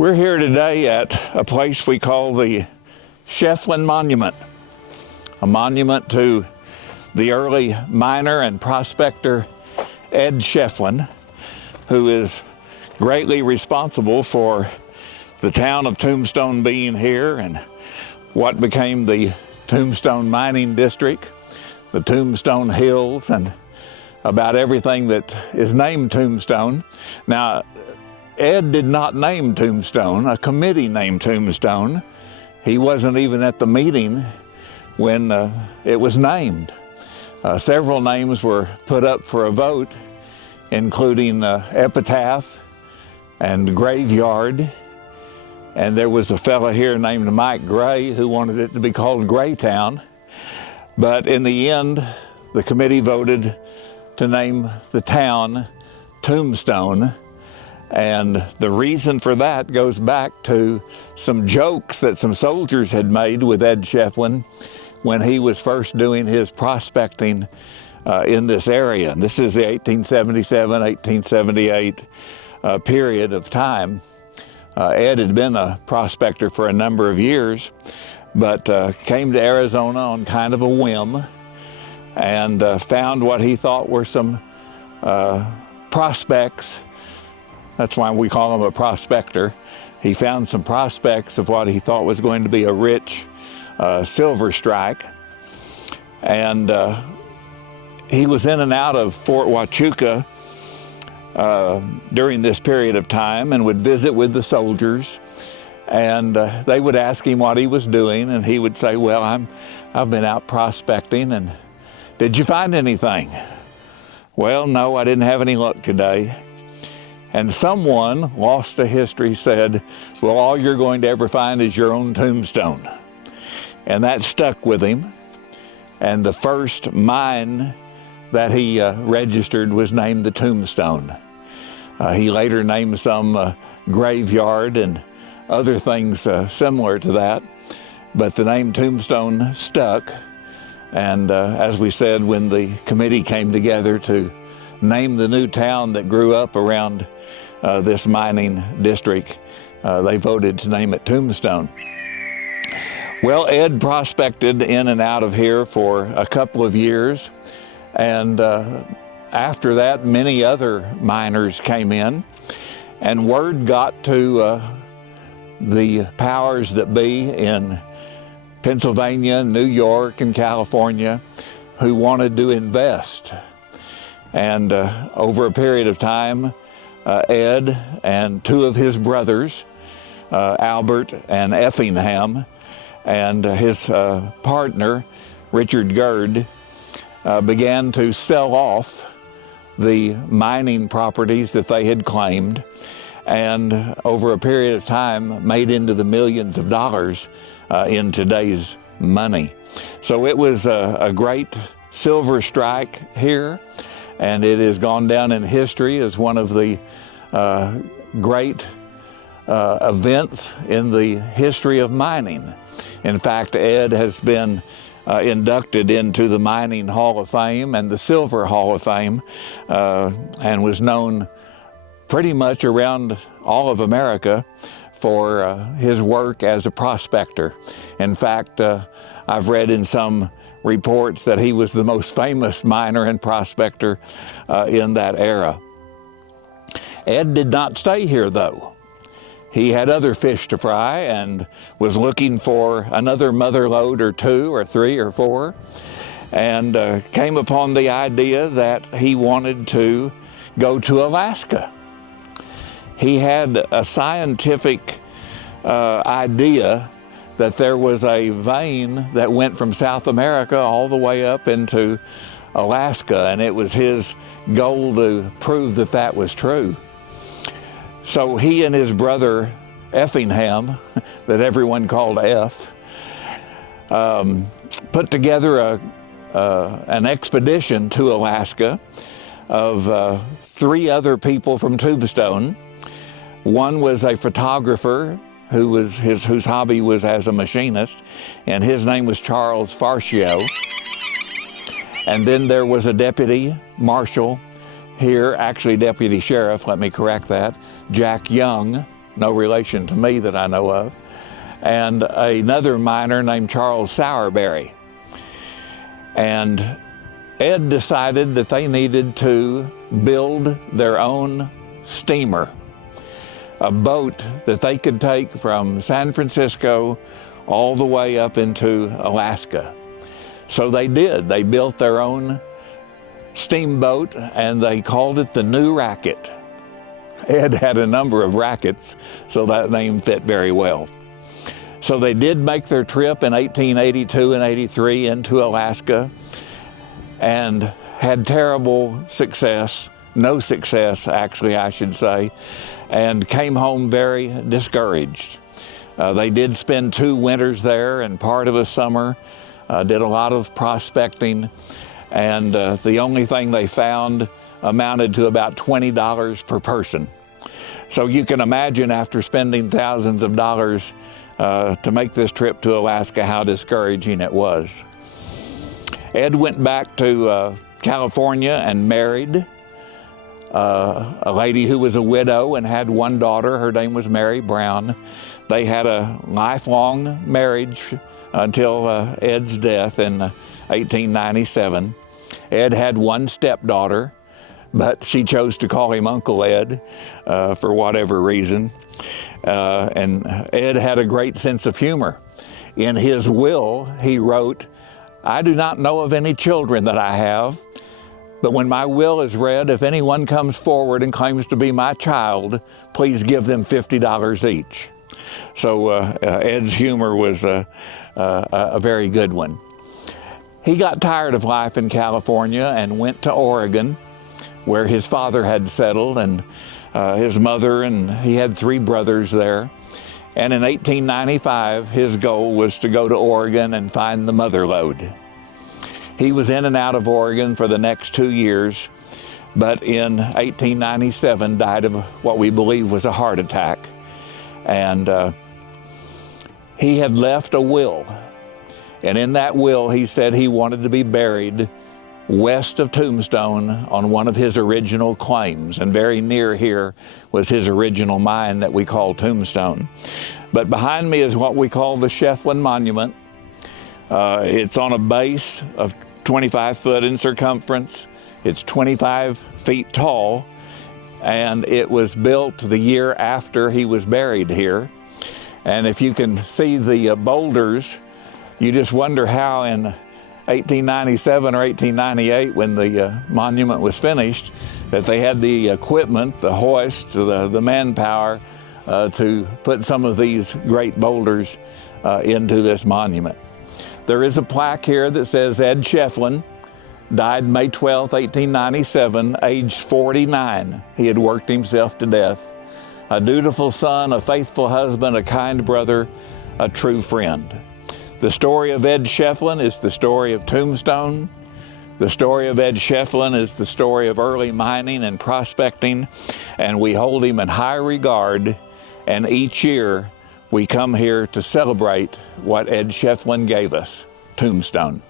We're here today at a place we call the Schieffelin Monument, a monument to the early miner and prospector Ed Schieffelin, who is greatly responsible for the town of Tombstone being here and what became the Tombstone mining district, the Tombstone Hills, and about everything that is named Tombstone. Now, Ed did not name Tombstone. A committee named Tombstone. He wasn't even at the meeting when it was named. Several names were put up for a vote, including epitaph and graveyard. And there was a fella here named Mike Gray who wanted it to be called Graytown. But in the end, the committee voted to name the town Tombstone. And the reason for that goes back to some jokes that some soldiers had made with Ed Schieffelin when he was first doing his prospecting in this area. And this is the 1877, 1878 period of time. Ed had been a prospector for a number of years, but came to Arizona on kind of a whim and found what he thought were some prospects. That's why we call him a prospector. He found some prospects of what he thought was going to be a rich silver strike. And he was in and out of Fort Huachuca during this period of time and would visit with the soldiers. And they would ask him what he was doing, and he would say, well, I've been out prospecting. And did you find anything? Well, no, I didn't have any luck today. And someone, lost to history, said, well, all you're going to ever find is your own tombstone. And that stuck with him. And the first mine that he registered was named the Tombstone. He later named some graveyard and other things similar to that. But the name Tombstone stuck. And as we said, when the committee came together to name the new town that grew up around this mining district, they voted to name it Tombstone. Well, Ed prospected in and out of here for a couple of years, and after that, many other miners came in, and word got to the powers that be in Pennsylvania, New York, and California, who wanted to invest. And over a period of time, Ed and two of his brothers, Albert and Effingham, and his partner, Richard Gerd, began to sell off the mining properties that they had claimed, and over a period of time made into the millions of dollars in today's money. So it was a great silver strike here, and it has gone down in history as one of the great events in the history of mining. In fact, Ed has been inducted into the Mining Hall of Fame and the Silver Hall of Fame, and was known pretty much around all of America for his work as a prospector. In fact, I've read in some reports that he was the most famous miner and prospector in that era. Ed did not stay here, though. He had other fish to fry and was looking for another mother lode or two or three or four, and came upon the idea that he wanted to go to Alaska. He had a scientific idea that there was a vein that went from South America all the way up into Alaska, and it was his goal to prove that that was true. So he and his brother Effingham, that everyone called F, put together an expedition to Alaska of 3 other people from Tombstone. One was a photographer whose hobby was as a machinist, and his name was Charles Farcio. And then there was a deputy marshal here, actually deputy sheriff, let me correct that, Jack Young, no relation to me that I know of, and another miner named Charles Sowerberry. And Ed decided that they needed to build their own steamer, a boat that they could take from San Francisco all the way up into Alaska. So they did. They built their own steamboat, and they called it the New Racket. Ed had a number of rackets, so that name fit very well. So they did make their trip in 1882 and 83 into Alaska, and had terrible success, no success actually I should say, and came home very discouraged. They did spend 2 winters there and part of a summer, did a lot of prospecting, and the only thing they found amounted to about $20 per person. So you can imagine, after spending thousands of dollars to make this trip to Alaska, how discouraging it was. Ed went back to California and married a lady who was a widow and had 1 daughter. Her name was Mary Brown. They had a lifelong marriage until Ed's death in 1897. Ed had 1 stepdaughter, but she chose to call him Uncle Ed for whatever reason. And Ed had a great sense of humor. In his will, he wrote, "I do not know of any children that I have, but when my will is read, if anyone comes forward and claims to be my child, please give them $50 each." So Ed's humor was a very good one. He got tired of life in California and went to Oregon, where his father had settled, and his mother, and he had 3 brothers there. And in 1895, his goal was to go to Oregon and find the mother lode. He was in and out of Oregon for the next 2 years, but in 1897 died of what we believe was a heart attack. And he had left a will. And in that will, he said he wanted to be buried west of Tombstone on one of his original claims. And very near here was his original mine that we call Tombstone. But behind me is what we call the Schieffelin Monument. It's on a base of 25 foot in circumference. It's 25 feet tall, and it was built the year after he was buried here. And if you can see the boulders, you just wonder how in 1897 or 1898, when the monument was finished, that they had the equipment, the hoist, the manpower to put some of these great boulders into this monument. There is a plaque here that says Ed Schieffelin died May 12, 1897, aged 49. He had worked himself to death. A dutiful son, a faithful husband, a kind brother, a true friend. The story of Ed Schieffelin is the story of Tombstone. The story of Ed Schieffelin is the story of early mining and prospecting, and we hold him in high regard, and each year we come here to celebrate what Ed Schieffelin gave us, Tombstone.